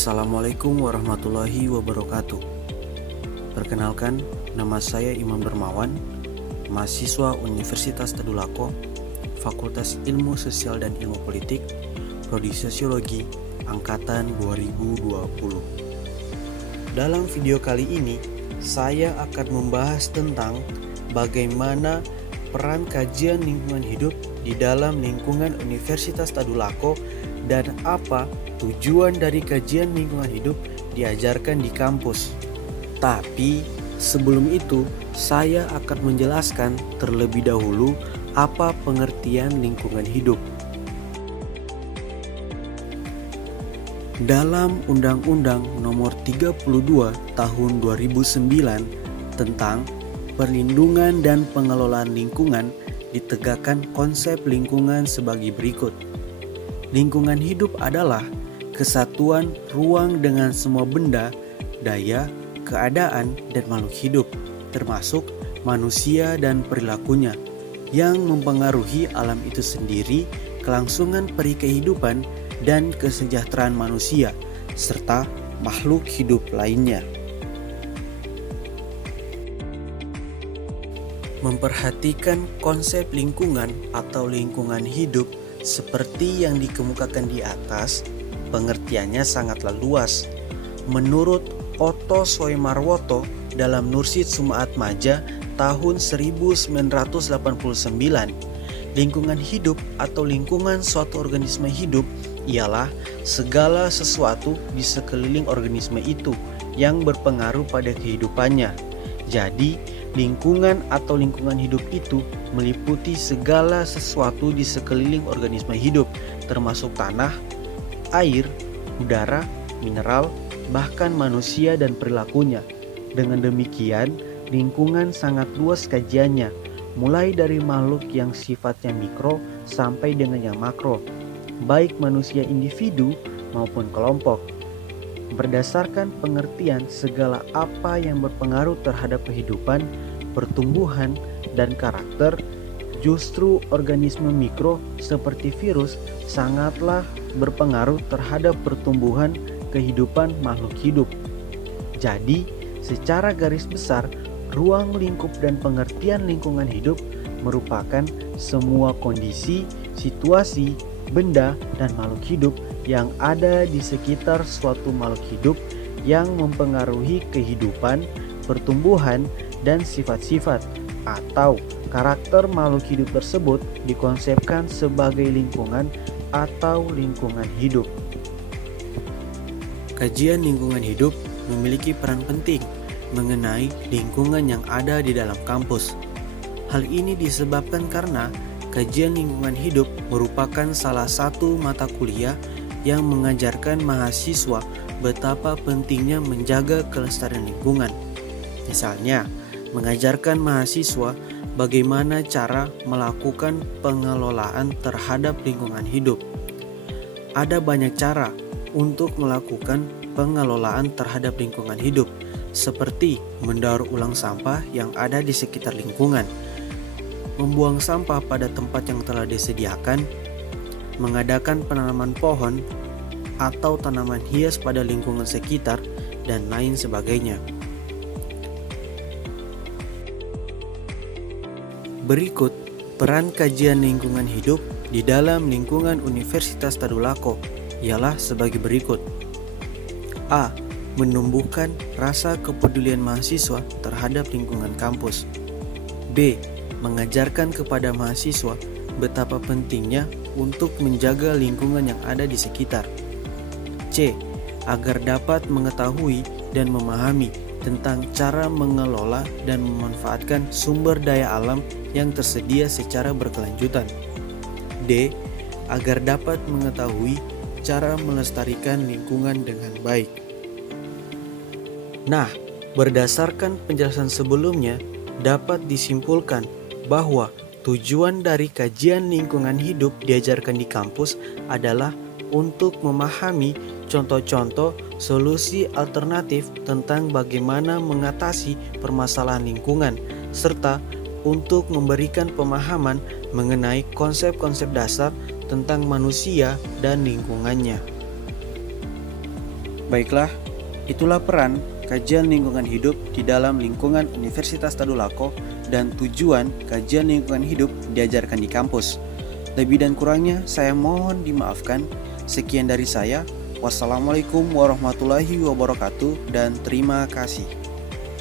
Assalamualaikum warahmatullahi wabarakatuh. Perkenalkan, nama saya Imam Dermawan, mahasiswa Universitas Tadulako, Fakultas Ilmu Sosial dan Ilmu Politik, Prodi Sosiologi, Angkatan 2020. Dalam video kali ini, saya akan membahas tentang bagaimana peran kajian lingkungan hidup di dalam lingkungan Universitas Tadulako dan apa tujuan dari kajian lingkungan hidup diajarkan di kampus. Tapi sebelum itu, saya akan menjelaskan terlebih dahulu apa pengertian lingkungan hidup. Dalam Undang-Undang Nomor 32 Tahun 2009 tentang Perlindungan dan Pengelolaan Lingkungan ditegakkan konsep lingkungan sebagai berikut. Lingkungan hidup adalah kesatuan ruang dengan semua benda, daya, keadaan, dan makhluk hidup, termasuk manusia dan perilakunya, yang mempengaruhi alam itu sendiri, kelangsungan peri kehidupan, dan kesejahteraan manusia, serta makhluk hidup lainnya. Memperhatikan konsep lingkungan atau lingkungan hidup seperti yang dikemukakan di atas, pengertiannya sangatlah luas. Menurut Otto Soemarwoto dalam Nursid Sumaat Maja tahun 1989, lingkungan hidup atau lingkungan suatu organisme hidup ialah segala sesuatu di sekeliling organisme itu yang berpengaruh pada kehidupannya. Jadi, lingkungan atau lingkungan hidup itu meliputi segala sesuatu di sekeliling organisme hidup, termasuk tanah, air, udara, mineral, bahkan manusia dan perilakunya. Dengan demikian, lingkungan sangat luas kajiannya, mulai dari makhluk yang sifatnya mikro sampai dengan yang makro, baik manusia individu maupun kelompok. Berdasarkan pengertian segala apa yang berpengaruh terhadap kehidupan, pertumbuhan, dan karakter, justru organisme mikro seperti virus sangatlah berpengaruh terhadap pertumbuhan kehidupan makhluk hidup. Jadi, secara garis besar, ruang lingkup dan pengertian lingkungan hidup merupakan semua kondisi, situasi, benda, dan makhluk hidup yang ada di sekitar suatu makhluk hidup yang mempengaruhi kehidupan, pertumbuhan, dan sifat-sifat atau karakter makhluk hidup tersebut dikonsepkan sebagai lingkungan atau lingkungan hidup. Kajian lingkungan hidup memiliki peran penting mengenai lingkungan yang ada di dalam kampus. Hal ini disebabkan karena kajian lingkungan hidup merupakan salah satu mata kuliah yang mengajarkan mahasiswa betapa pentingnya menjaga kelestarian lingkungan. Misalnya, mengajarkan mahasiswa bagaimana cara melakukan pengelolaan terhadap lingkungan hidup. Ada banyak cara untuk melakukan pengelolaan terhadap lingkungan hidup, seperti mendaur ulang sampah yang ada di sekitar lingkungan, membuang sampah pada tempat yang telah disediakan, mengadakan penanaman pohon atau tanaman hias pada lingkungan sekitar, dan lain sebagainya. Berikut peran kajian lingkungan hidup di dalam lingkungan Universitas Tadulako ialah sebagai berikut. A. Menumbuhkan rasa kepedulian mahasiswa terhadap lingkungan kampus. B. Mengajarkan kepada mahasiswa betapa pentingnya untuk menjaga lingkungan yang ada di sekitar. C. Agar dapat mengetahui dan memahami tentang cara mengelola dan memanfaatkan sumber daya alam yang tersedia secara berkelanjutan. D. Agar dapat mengetahui cara melestarikan lingkungan dengan baik. Nah, berdasarkan penjelasan sebelumnya, dapat disimpulkan bahwa tujuan dari kajian lingkungan hidup diajarkan di kampus adalah untuk memahami contoh-contoh solusi alternatif tentang bagaimana mengatasi permasalahan lingkungan, serta untuk memberikan pemahaman mengenai konsep-konsep dasar tentang manusia dan lingkungannya. Baiklah, itulah peran kajian lingkungan hidup di dalam lingkungan Universitas Tadulako dan tujuan kajian lingkungan hidup diajarkan di kampus. Lebih dan kurangnya saya mohon dimaafkan. Sekian dari saya. Wassalamualaikum warahmatullahi wabarakatuh dan terima kasih.